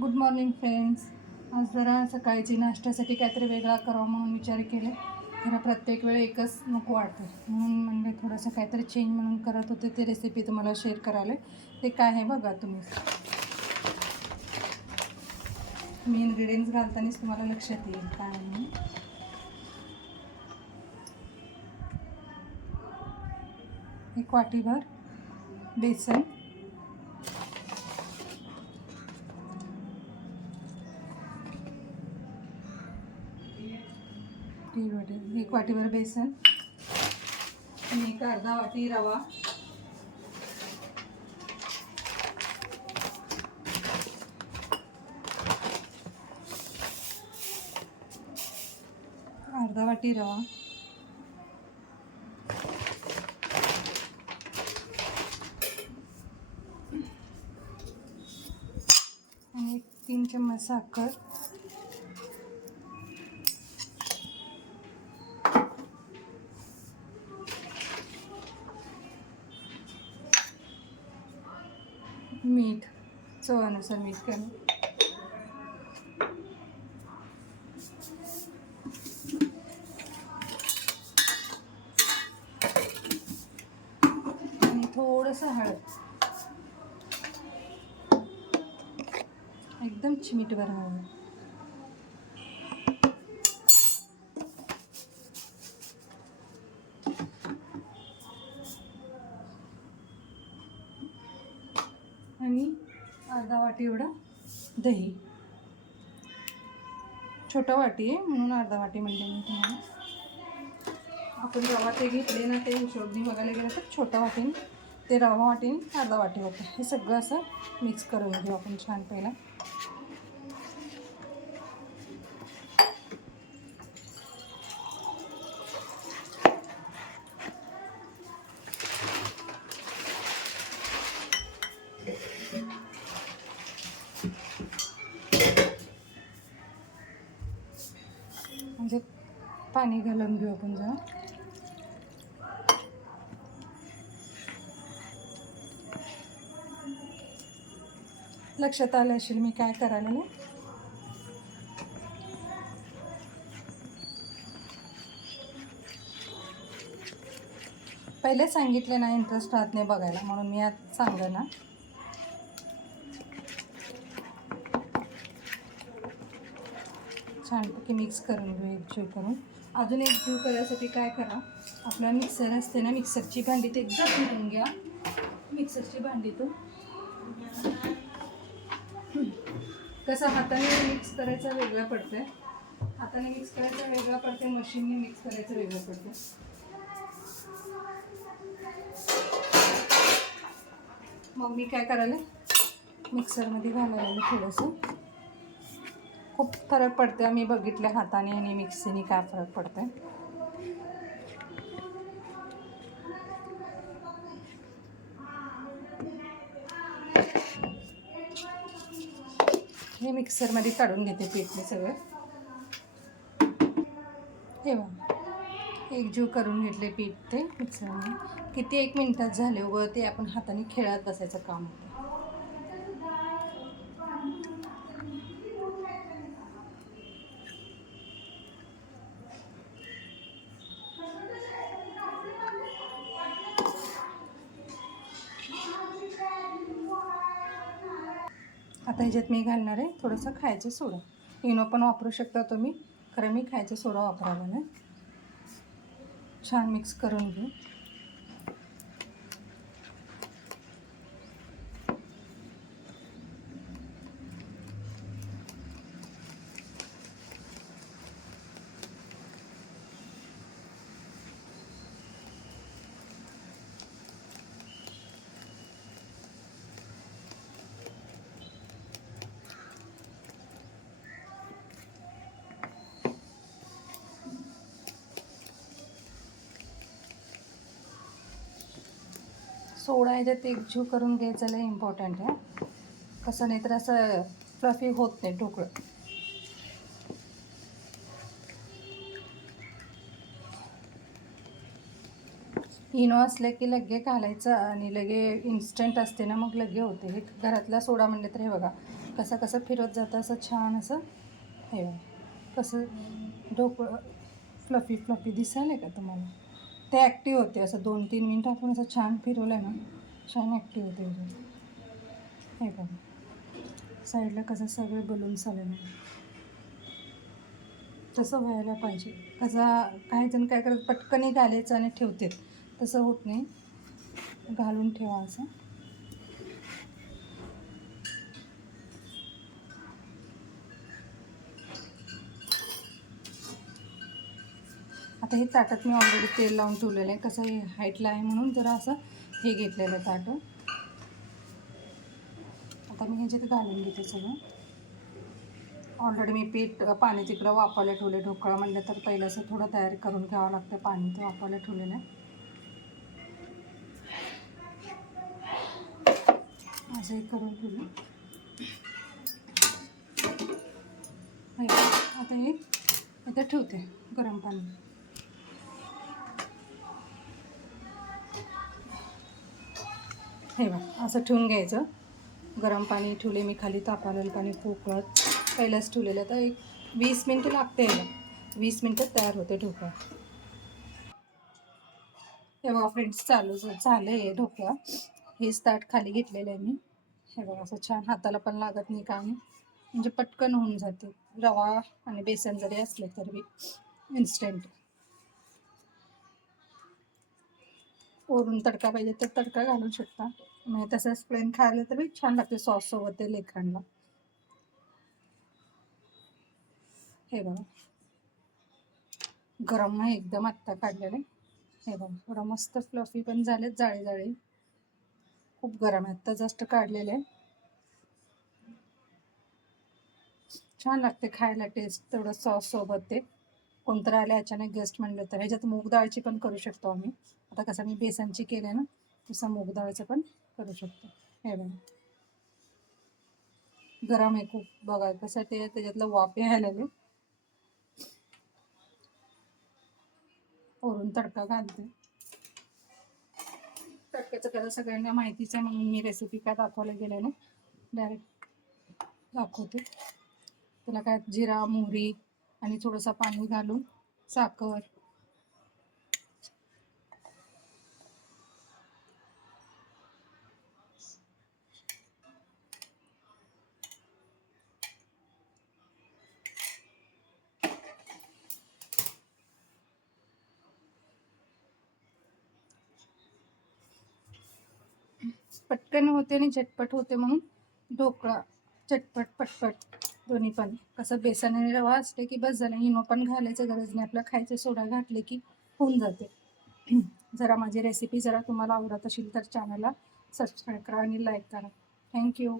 Good morning friends. आज जरा सकाळची नाश्त्यासाठी काहीतरी वेगळा करावं म्हणून विचार केले. खरं प्रत्येक वेळ एकच नको वाटते म्हणून म्हणजे थोडंसं काहीतरी चेंज म्हणून करत होते. ते रेसिपी तुम्हाला शेअर करायला. ते काय आहे बघा तुम्ही. मी इन्ग्रेडियंट्स घालतानाच तुम्हाला लक्षात येईल काय आहे. एक वाटीभर बेसन, एक वाटीभर बेसन आणि एक अर्धा वाटी रवा, अर्धा वाटी रवा, आणि एक 3 चम्मच साखर, मीठ चवानुसार मीठ करा, आणि थोडंसं हळद, एकदम चिमीटभर हळद. आणि अर्धा वाटी एवढं दही. छोटा वाटी आहे म्हणून अर्धा वाटी म्हणले मी तुम्हाला. आपण रवा ते घेतले ना ते हिशोबनी बघायला गेलं तर छोट्या वाटीने ते रवा वाटीने अर्धा वाटी होतं. हे सगळं असं मिक्स करून घेऊ आपण छान पहिला. म्हणजे पाणी घालून घेऊ आपण जरा. लक्षात आलं असेल मी काय करायला नाही. पहिले सांगितले ना इंटरेस्ट राहत नाही बघायला म्हणून मी आज सांगलं ना. छानपैकी मिक्स करून घेऊ एकजीव करून. अजून एकजीव करायसाठी काय करा, आपला मिक्सर असते ना, मिक्सरची भांडी ते एकदा धुवून घ्या. मिक्सरची भांडी तो कसं हाताने मिक्स करायचा वेगळा पडतंय. हाताने मिक्स करायचा वेगळा पडते, मशीनने मिक्स करायचं वेगळं पडते. मग मी काय करायला मिक्सरमध्ये घालायला थोडंसं. खूप फरक पडते. आम्ही बघितलं हाताने आणि मिक्सीने काय फरक पडते. हे मिक्सरमध्ये काढून घेते पीठ मी सगळं. हे बघा एकजीव करून घेतले पीठ ते मिक्सरमध्ये. किती 1 मिनिटात झाले व ते आपण हाताने खेळत बसायचं काम होतं. आता ह्याच्यात मी घालणार आहे थोडंसं खायचं सोडा. इनो पण वापरू शकता तुम्ही, खरं मी खायचं सोडा वापरायला नाही. छान मिक्स करून घेऊ. सोडा ह्याच्यात एकजीव करून घ्यायचं लय इम्पॉर्टंट आहे. कसं नाही तर असं फ्लफी होत नाही ढोकळं. इनो असले की लगे घालायचं आणि लगे इन्स्टंट असते ना, मग लगे होते. हे घरातला सोडा म्हणले तर हे बघा कसं कसं फिरत जातं असं छान असं हे बघा. कसं ढोकळं फ्लफी फ्लफी दिसायला का तुम्हाला? ते ॲक्टिव्ह होते असं 2-3 मिनटं आपण असं छान फिरवलं ना छान ॲक्टिव्ह होते हे बघा. साईडला कसं सगळे बलून्स आलेले तसं व्हायला पाहिजे. काही जण काय करतात पटकन घालायचं आणि ठेवतात, तसं होत नाही. घालून ठेवा असं. आता हे ताटात मी ऑलरेडी तेल लावून ठेवलेलं आहे. कसं हे हाईटला आहे म्हणून जरा असं हे घेतलेलं आहे ताटं. आता मी ह्याच्यात घालून घेते सगळं. ऑलरेडी मी पाणी तिकडं वापरायला ठेवले. ढोकळा म्हणलं तर पहिलं असं थोडं तयार करून घ्यावं लागतं. पाणी ते वापरायला ठेवलेलं आहे. असं हे करून ठेवलं. आता हे इथं ठेवते गरम पाणी. हे बघा असं ठेवून घ्यायचं. गरम पाणी ठेवले मी खाली, तापवलेलं पाणी उकळत पहिलंच ठेवलेलं. तर एक 20 मिनटं लागते याला. 20 मिनटात तयार होते ढोकळा. हे बघा फ्रेंड्स चालू झालं आहे ढोकळा. हेच ताट खाली घेतलेलं आहे मी. हे बघा असं छान हाताला पण लागत नाही का नाही, म्हणजे पटकन होऊन जाते. रवा आणि बेसन जरी असले तर बी इन्स्टंट. वरून तडका पाहिजे तर तडका घालू शकता, म्हणजे तसंच प्लेन खायला तरी छान लागते सॉससोबत ते लेकरांना. हे बघा गरम आहे एकदम आत्ता काढलेले. हे बघा थोडा मस्त फ्लफी पण झालेत, जाळी जाळी. खूप गरम आहे, आत्ता जस्ट काढलेले. छान लागते खायला, टेस्ट तेवढं सॉससोबत. ते कोणतं आले अचानक गेस्ट म्हणलं तर ह्याच्यात मूग डाळची पण करू शकतो आम्ही. आता कसं मी बेसनची केले ना, तसं मूग डाळचं पण करू शकतो. हे बघा गरम आहे खूप. बघा कसं ते त्याच्यातलं वाफ यायला लागले. वरून तडका घालते. तडक्याचं कसं सगळ्यांना माहितीच आहे म्हणून मी रेसिपी काय दाखवल्या गेल्या ना, डायरेक्ट दाखवते. त्याला काय जिरा मोहरी आणि थोडंसं पाणी घालून साखर. पटकन होते आणि झटपट होते म्हणून ढोकळा चटपट पटपट दोन्ही पण. कसं बेसन आणि रवा असले की बस झालं, इनो पण घालायचं गरज नाही. आपलं खायचं सोडा घातले की होऊन जाते. जरा माझी रेसिपी जरा तुम्हाला आवडत असेल तर चॅनलला सबस्क्राईब करा आणि लाईक करा. थँक्यू.